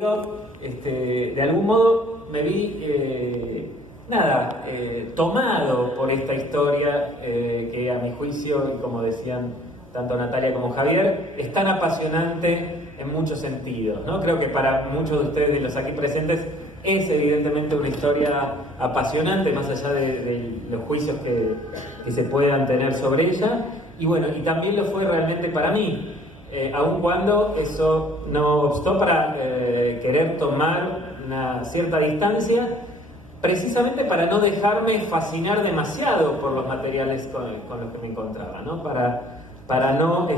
De algún modo me vi tomado por esta historia que a mi juicio, y como decían tanto Natalia como Javier, es tan apasionante en muchos sentidos, ¿no? Creo que para muchos de ustedes, de los aquí presentes, es evidentemente una historia apasionante, más allá de los juicios que se puedan tener sobre ella, y bueno, y también lo fue realmente para mí, aun cuando eso no obstó para querer tomar una cierta distancia, precisamente para no dejarme fascinar demasiado por los materiales con los que me encontraba, ¿no? Para no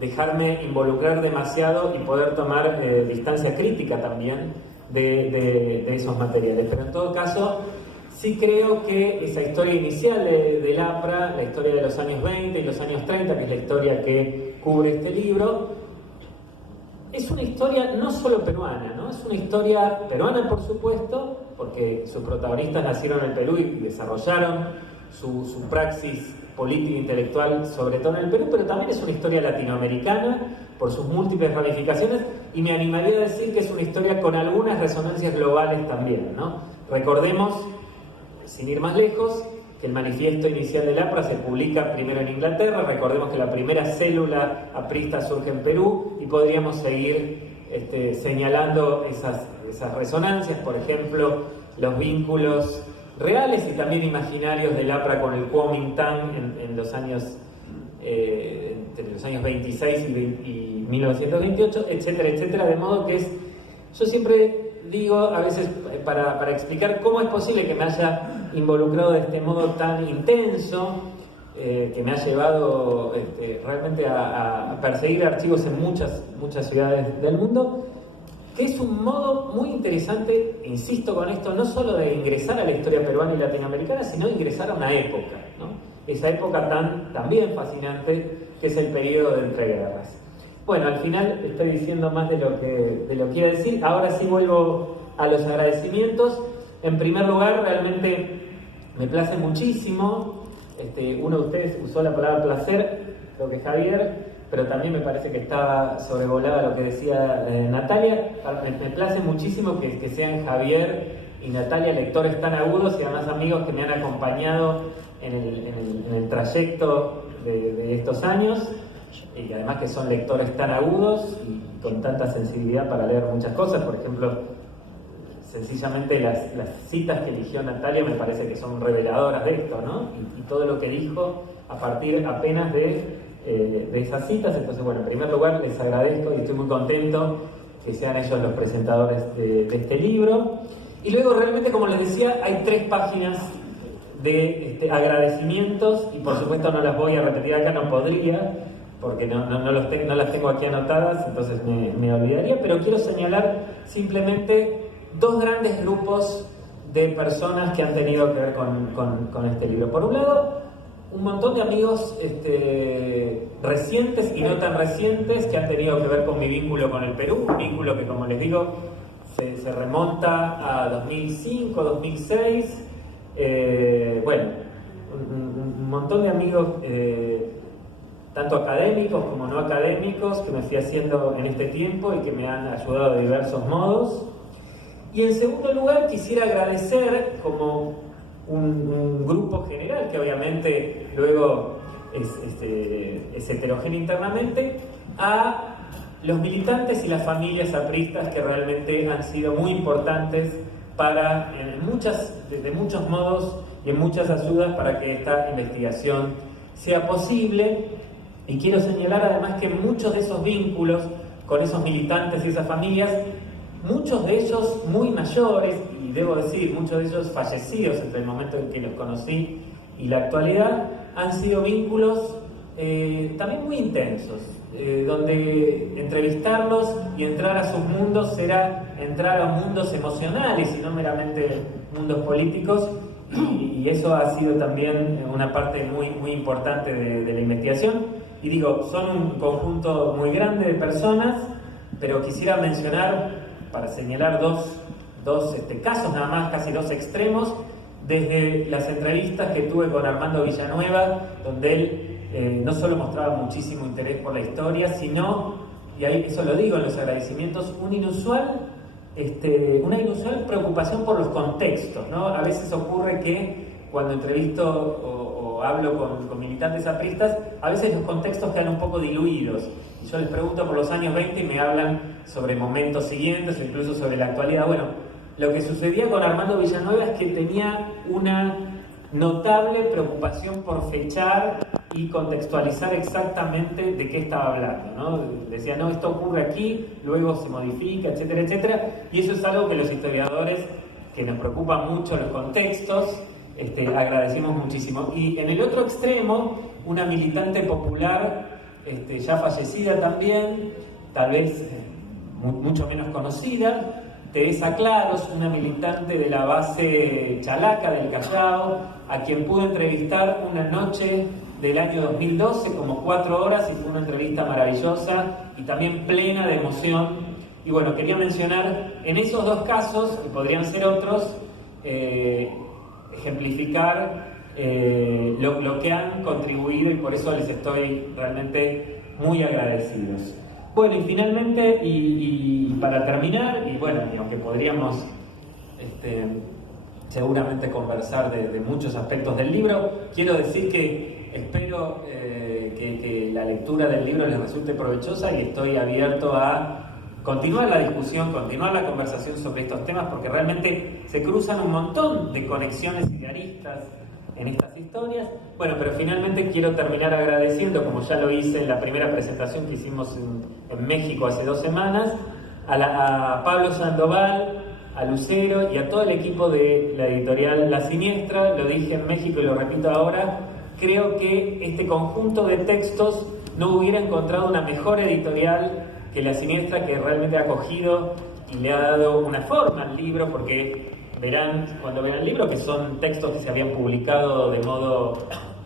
dejarme involucrar demasiado y poder tomar distancia crítica también de esos materiales. Pero en todo caso, sí creo que esa historia inicial del APRA, la historia de los años 20 y los años 30, que es la historia que cubre este libro, es una historia no solo peruana, ¿no? Es una historia peruana, por supuesto, porque sus protagonistas nacieron en el Perú y desarrollaron su praxis política e intelectual, sobre todo en el Perú, pero también es una historia latinoamericana por sus múltiples ramificaciones, y me animaría a decir que es una historia con algunas resonancias globales también, ¿no? Recordemos, sin ir más lejos, que el manifiesto inicial del APRA se publica primero en Inglaterra. Recordemos que la primera célula aprista surge en Perú, y podríamos seguir señalando esas resonancias, por ejemplo, los vínculos reales y también imaginarios del APRA con el Kuomintang en los años entre los años 26 y 1928, etcétera, etcétera, de modo que yo siempre digo, a veces para explicar cómo es posible que me haya involucrado de este modo tan intenso, que me ha llevado realmente a perseguir archivos en muchas ciudades del mundo, que es un modo muy interesante, insisto con esto, no solo de ingresar a la historia peruana y latinoamericana, sino de ingresar a una época, ¿no? Esa época también fascinante, que es el periodo de entreguerras. Bueno, al final estoy diciendo más de lo que iba a decir. Ahora sí vuelvo a los agradecimientos. En primer lugar, realmente me place muchísimo. Uno de ustedes usó la palabra placer, creo que Javier, pero también me parece que estaba sobrevolada lo que decía Natalia. Me place muchísimo que sean Javier y Natalia lectores tan agudos y además amigos que me han acompañado en el trayecto de estos años, y además que son lectores tan agudos y con tanta sensibilidad para leer muchas cosas. Por ejemplo, sencillamente las citas que eligió Natalia me parece que son reveladoras de esto, ¿no? Y todo lo que dijo a partir apenas de esas citas. Entonces, bueno, en primer lugar les agradezco y estoy muy contento que sean ellos los presentadores de este libro. Y luego realmente, como les decía, hay 3 páginas de agradecimientos, y por supuesto no las voy a repetir acá, no podría, porque no las tengo aquí anotadas, entonces me olvidaría, pero quiero señalar simplemente 2 grandes grupos de personas que han tenido que ver con este libro. Por un lado, un montón de amigos recientes y no tan recientes que han tenido que ver con mi vínculo con el Perú, un vínculo que, como les digo, se remonta a 2005, 2006. Bueno, un montón de amigos, tanto académicos como no académicos, que me fui haciendo en este tiempo y que me han ayudado de diversos modos. Y en segundo lugar, quisiera agradecer como un grupo general, que obviamente luego es heterogéneo internamente, a los militantes y las familias apristas que realmente han sido muy importantes para, de muchos modos y en muchas ayudas para que esta investigación sea posible. Y quiero señalar además que muchos de esos vínculos con esos militantes y esas familias, muchos de ellos muy mayores, y debo decir, muchos de ellos fallecidos entre el momento en que los conocí y la actualidad, han sido vínculos también muy intensos, donde entrevistarlos y entrar a sus mundos era entrar a mundos emocionales y no meramente mundos políticos, y eso ha sido también una parte muy, muy importante de la investigación. Y digo, son un conjunto muy grande de personas, pero quisiera mencionar, para señalar dos casos nada más, casi 2 extremos, desde las entrevistas que tuve con Armando Villanueva, donde él no solo mostraba muchísimo interés por la historia, sino y ahí eso lo digo en los agradecimientos, una inusual preocupación por los contextos, ¿no? A veces ocurre que cuando entrevisto o hablo con militantes apristas, a veces los contextos quedan un poco diluidos. Y yo les pregunto por los años 20 y me hablan sobre momentos siguientes o incluso sobre la actualidad. Bueno, lo que sucedía con Armando Villanueva es que tenía una notable preocupación por fechar y contextualizar exactamente de qué estaba hablando, ¿no? Decía, no, esto ocurre aquí, luego se modifica, etcétera, etcétera. Y eso es algo que los historiadores, que nos preocupa mucho los contextos, agradecemos muchísimo. Y en el otro extremo, una militante popular, ya fallecida también, tal vez mucho menos conocida, Teresa Claros, una militante de la base Chalaca del Callao, a quien pude entrevistar una noche del año 2012, como 4 horas, y fue una entrevista maravillosa y también plena de emoción. Y bueno, quería mencionar en esos dos casos, y podrían ser otros, ejemplificar lo que han contribuido, y por eso les estoy realmente muy agradecidos. Bueno, y finalmente, y para terminar, y bueno, y aunque podríamos seguramente conversar de muchos aspectos del libro, quiero decir que espero que la lectura del libro les resulte provechosa, y estoy abierto a continuar la discusión, continuar la conversación sobre estos temas, porque realmente se cruzan un montón de conexiones y de aristas en estas historias. Bueno, pero finalmente quiero terminar agradeciendo, como ya lo hice en la primera presentación que hicimos en México hace 2 semanas, a Pablo Sandoval, a Lucero y a todo el equipo de la editorial La Siniestra. Lo dije en México y lo repito ahora, creo que este conjunto de textos no hubiera encontrado una mejor editorial que La Siniestra, que realmente ha acogido y le ha dado una forma al libro, porque verán, cuando vean el libro, que son textos que se habían publicado de modo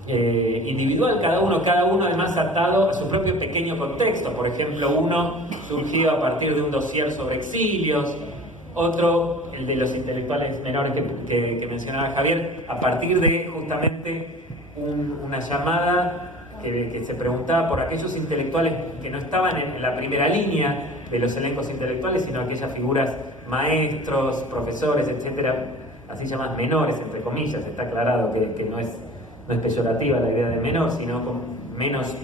individual, cada uno además atado a su propio pequeño contexto. Por ejemplo, uno surgió a partir de un dossier sobre exilios, otro, el de los intelectuales menores que mencionaba Javier, a partir de justamente una llamada que se preguntaba por aquellos intelectuales que no estaban en la primera línea de los elencos intelectuales, sino aquellas figuras maestros, profesores, etcétera, así llamadas menores, entre comillas. Está aclarado que no es peyorativa la idea de menor, sino con menos,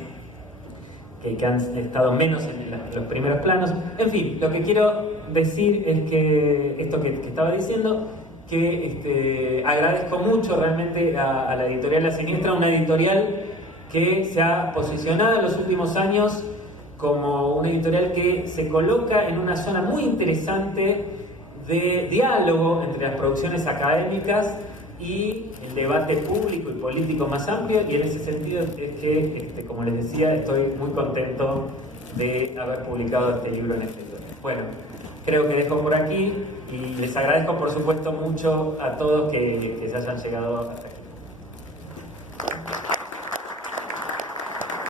que han estado menos en los primeros planos. En fin, lo que quiero decir es que esto que estaba diciendo, que agradezco mucho realmente a la editorial La Siniestra, una editorial que se ha posicionado en los últimos años como una editorial que se coloca en una zona muy interesante de diálogo entre las producciones académicas y el debate público y político más amplio, y en ese sentido es que, como les decía, estoy muy contento de haber publicado este libro en este año. Bueno, creo que dejo por aquí y les agradezco por supuesto mucho a todos que se hayan llegado hasta aquí.